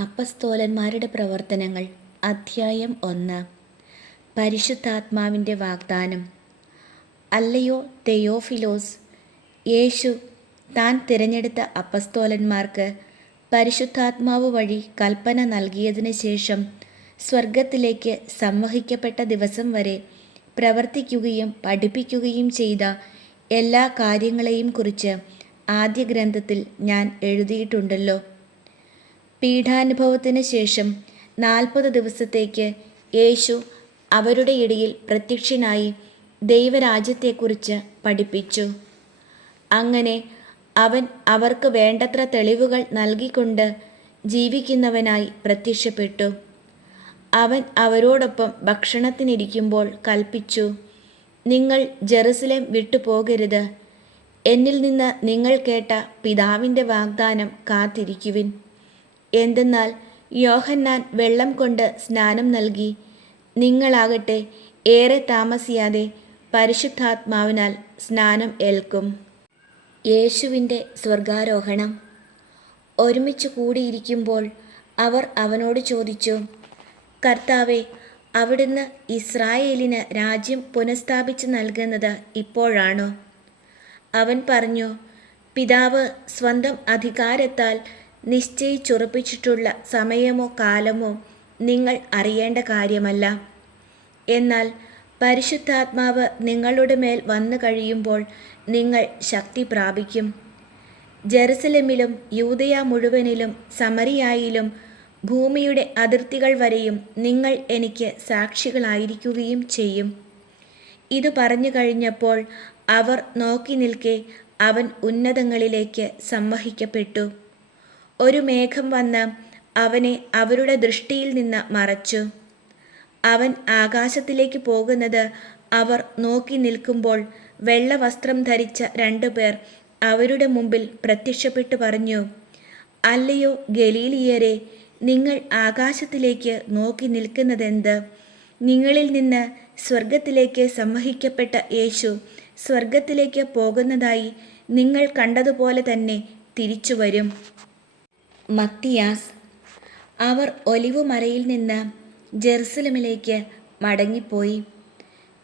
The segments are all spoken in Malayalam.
അപ്പസ്തോലന്മാരുടെ പ്രവർത്തനങ്ങൾ അധ്യായം ഒന്ന്. പരിശുദ്ധാത്മാവിന്റെ വാഗ്ദാനം. അല്ലയോ തെയോഫിലോസ് യേശു താൻ തിരഞ്ഞെടുത്ത അപ്പസ്തോലന്മാർക്ക് പരിശുദ്ധാത്മാവ് വഴി കൽപ്പന നൽകിയതിന് ശേഷം സ്വർഗത്തിലേക്ക് സംവഹിക്കപ്പെട്ട ദിവസം വരെ പ്രവർത്തിക്കുകയും പഠിപ്പിക്കുകയും ചെയ്ത എല്ലാ കാര്യങ്ങളെയും കുറിച്ച് ആദ്യ ഗ്രന്ഥത്തിൽ ഞാൻ എഴുതിയിട്ടുണ്ടല്ലോ. പീഠാനുഭവത്തിന് ശേഷം നാൽപ്പത് ദിവസത്തേക്ക് യേശു അവരുടെ ഇടയിൽ പ്രത്യക്ഷനായി ദൈവരാജ്യത്തെക്കുറിച്ച് പഠിപ്പിച്ചു. അങ്ങനെ അവൻ അവർക്ക് വേണ്ടത്ര തെളിവുകൾ നൽകിക്കൊണ്ട് ജീവിക്കുന്നവനായി പ്രത്യക്ഷപ്പെട്ടു. അവൻ അവരോടൊപ്പം ഭക്ഷണത്തിനിരിക്കുമ്പോൾ കൽപ്പിച്ചു നിങ്ങൾ ജെറുസലേം വിട്ടുപോകരുത് എന്നിൽ നിന്ന് നിങ്ങൾ കേട്ട പിതാവിന്റെ വാഗ്ദാനം കാത്തിരിക്കുവിൻ. എന്തെന്നാൽ യോഹന്നാൻ വെള്ളം കൊണ്ട് സ്നാനം നൽകി. നിങ്ങളാകട്ടെ ഏറെ താമസിയാതെ പരിശുദ്ധാത്മാവിനാൽ സ്നാനം ഏൽക്കും. യേശുവിന്റെ സ്വർഗാരോഹണം ഒരുമിച്ച് കൂടിയിരിക്കുമ്പോൾ അവർ അവനോട് ചോദിച്ചു കർത്താവെ അവിടുന്ന് ഇസ്രായേലിന് രാജ്യം പുനഃസ്ഥാപിച്ച് നൽകുന്നത് ഇപ്പോഴാണോ? അവൻ പറഞ്ഞു പിതാവ് സ്വന്തം അധികാരത്താൽ നിശ്ചയിച്ചുറപ്പിച്ചിട്ടുള്ള സമയമോ കാലമോ നിങ്ങൾ അറിയേണ്ട കാര്യമല്ല. എന്നാൽ പരിശുദ്ധാത്മാവ് നിങ്ങളുടെ മേൽ വന്നു കഴിയുമ്പോൾ നിങ്ങൾ ശക്തി പ്രാപിക്കും. ജെറുസലമിലും യൂതയ മുഴുവനിലും സമരിയായിലും ഭൂമിയുടെ അതിർത്തികൾ വരെയും നിങ്ങൾ എനിക്ക് സാക്ഷികളായിരിക്കുകയും ചെയ്യും. ഇത് പറഞ്ഞു കഴിഞ്ഞപ്പോൾ അവർ നോക്കി നിൽക്കെ അവൻ ഉന്നതങ്ങളിലേക്ക് സംവഹിക്കപ്പെട്ടു. ഒരു മേഘം വന്ന് അവനെ അവരുടെ ദൃഷ്ടിയിൽ നിന്ന് മറച്ചു. അവൻ ആകാശത്തിലേക്ക് പോകുന്നത് അവർ നോക്കി നിൽക്കുമ്പോൾ വെള്ള വസ്ത്രം ധരിച്ച രണ്ടുപേർ അവരുടെ മുമ്പിൽ പ്രത്യക്ഷപ്പെട്ടു പറഞ്ഞു അല്ലയോ ഗലീലിയരെ നിങ്ങൾ ആകാശത്തിലേക്ക് നോക്കി നിൽക്കുന്നതെന്ത്? നിങ്ങളിൽ നിന്ന് സ്വർഗത്തിലേക്ക് സംവഹിക്കപ്പെട്ട യേശു സ്വർഗത്തിലേക്ക് പോകുന്നതായി നിങ്ങൾ കണ്ടതുപോലെ തന്നെ തിരിച്ചു വരും മത്തിയാസ് അവർ ഒലിവുമരയിൽ നിന്ന് ജെറുസലമിലേക്ക് മടങ്ങിപ്പോയി.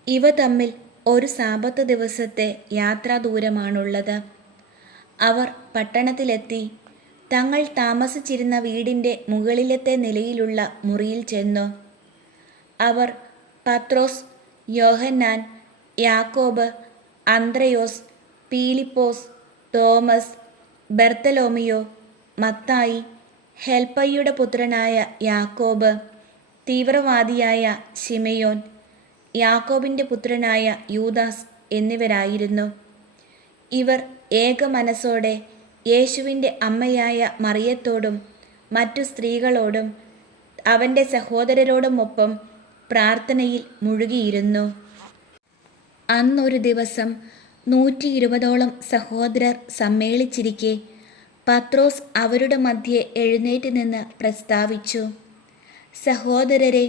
ഇവ തമ്മിൽ ഒരു സാപത്ത് ദിവസത്തെ യാത്രാ ദൂരമാണുള്ളത് അവർ പട്ടണത്തിലെത്തി. തങ്ങൾ താമസിച്ചിരുന്ന വീടിന്റെ മുകളിലത്തെ നിലയിലുള്ള മുറിയിൽ ചെന്നു. അവർ പത്രോസ് യോഹന്നാൻ യാക്കോബ് അന്ത്രയോസ് പീലിപ്പോസ് തോമസ് ബെർത്തലോമിയോ മത്തായി ഹെൽപ്പയ്യുടെ പുത്രനായ യാക്കോബ് തീവ്രവാദിയായ ശിമയോൻ യാക്കോബിന്റെ പുത്രനായ യൂദാസ് എന്നിവരായിരുന്നു. ഇവർ ഏക മനസ്സോടെ യേശുവിന്റെ അമ്മയായ മറിയത്തോടും മറ്റു സ്ത്രീകളോടും അവന്റെ സഹോദരരോടുമൊപ്പം പ്രാർത്ഥനയിൽ മുഴുകിയിരുന്നു. അന്നൊരു ദിവസം നൂറ്റി ഇരുപതോളം സഹോദരർ സമ്മേളിച്ചിരിക്കെ പത്രോസ് അവരുടെ മധ്യേ എഴുന്നേറ്റ് നിന്ന് പ്രസ്താവിച്ചു സഹോദരരെ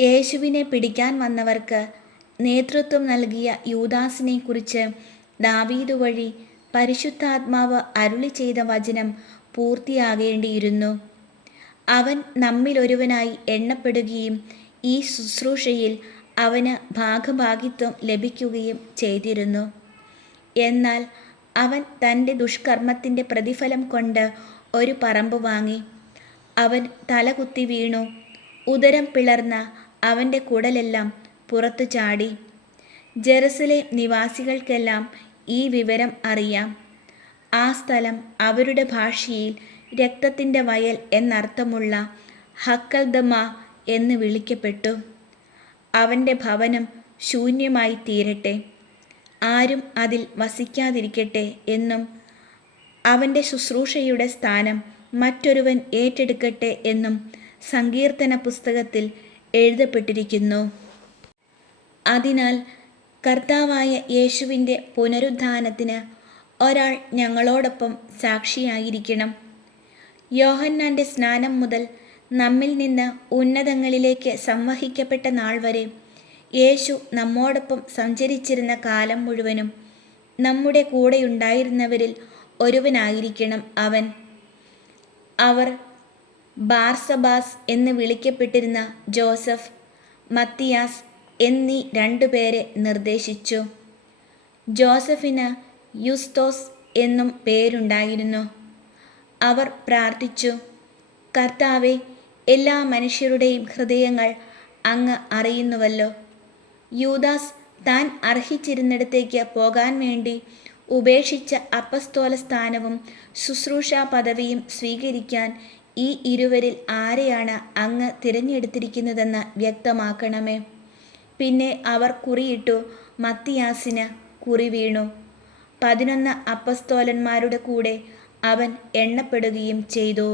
യേശുവിനെ പിടിക്കാൻ വന്നവർക്ക് നേതൃത്വം നൽകിയ യൂദാസിനെ കുറിച്ച് ദാവീദ് വഴി പരിശുദ്ധാത്മാവ് അരുളി ചെയ്ത വചനം പൂർത്തിയാകേണ്ടിയിരുന്നു. അവൻ നമ്മിലൊരുവനായി എണ്ണപ്പെടുകയും ഈ ശുശ്രൂഷയിൽ അവന് ഭാഗഭാഗിത്വം ലഭിക്കുകയും ചെയ്തിരുന്നു. എന്നാൽ അവൻ തന്റെ ദുഷ്കർമ്മത്തിന്റെ പ്രതിഫലം കൊണ്ട് ഒരു പറമ്പ് വാങ്ങി. അവൻ തലകുത്തി വീണു. ഉദരം പിളർന്ന അവന്റെ കുടലെല്ലാം പുറത്തു ചാടി. ജെറുസലെ നിവാസികൾക്കെല്ലാം ഈ വിവരം അറിയാം. ആ സ്ഥലം അവരുടെ ഭാഷയിൽ രക്തത്തിന്റെ വയൽ എന്നർത്ഥമുള്ള ഹക്കൽദമ എന്ന് വിളിക്കപ്പെട്ടു. അവന്റെ ഭവനം ശൂന്യമായി തീരട്ടെ. ആരും അതിൽ വസിക്കാതിരിക്കട്ടെ എന്നും അവന്റെ ശുശ്രൂഷയുടെ സ്ഥാനം മറ്റൊരുവൻ ഏറ്റെടുക്കട്ടെ എന്നും സങ്കീർത്തന പുസ്തകത്തിൽ എഴുതപ്പെട്ടിരിക്കുന്നു. അതിനാൽ കർത്താവായ യേശുവിന്റെ പുനരുദ്ധാനത്തിന് ഒരാൾ ഞങ്ങളോടൊപ്പം സാക്ഷിയായിരിക്കണം. യോഹന്നാന്റെ സ്നാനം മുതൽ നമ്മിൽ നിന്ന് ഉന്നതങ്ങളിലേക്ക് സംവഹിക്കപ്പെട്ട നാൾ വരെ യേശു നമ്മോടൊപ്പം സഞ്ചരിച്ചിരുന്ന കാലം മുഴുവനും നമ്മുടെ കൂടെയുണ്ടായിരുന്നവരിൽ ഒരുവനായിരിക്കണം അവൻ. അവർ ബാർസബാസ് എന്ന് വിളിക്കപ്പെട്ടിരുന്ന ജോസഫ് മത്തിയാസ് എന്നീ രണ്ടുപേരെ നിർദ്ദേശിച്ചു. ജോസഫിന് യുസ്തോസ് എന്നും പേരുണ്ടായിരുന്നു. അവർ പ്രാർത്ഥിച്ചു കർത്താവെ എല്ലാ മനുഷ്യരുടെയും ഹൃദയങ്ങൾ അങ്ങ് അറിയുന്നുവല്ലോ. യൂദാസ് താൻ അർഹിച്ചിരുന്നിടത്തേക്ക് പോകാൻ വേണ്ടി ഉപേക്ഷിച്ച അപ്പസ്തോല സ്ഥാനവും ശുശ്രൂഷാ പദവിയും സ്വീകരിക്കാൻ ഈ ഇരുവരിൽ ആരെയാണ് അങ്ങ് തിരഞ്ഞെടുത്തിരിക്കുന്നതെന്ന് വ്യക്തമാക്കണമേ. പിന്നെ അവർ കുറിയിട്ടു മത്തിയാസിന് കുറി വീണു. പതിനൊന്ന് അപ്പസ്തോലന്മാരുടെ കൂടെ അവൻ എണ്ണപ്പെടുകയും ചെയ്തു.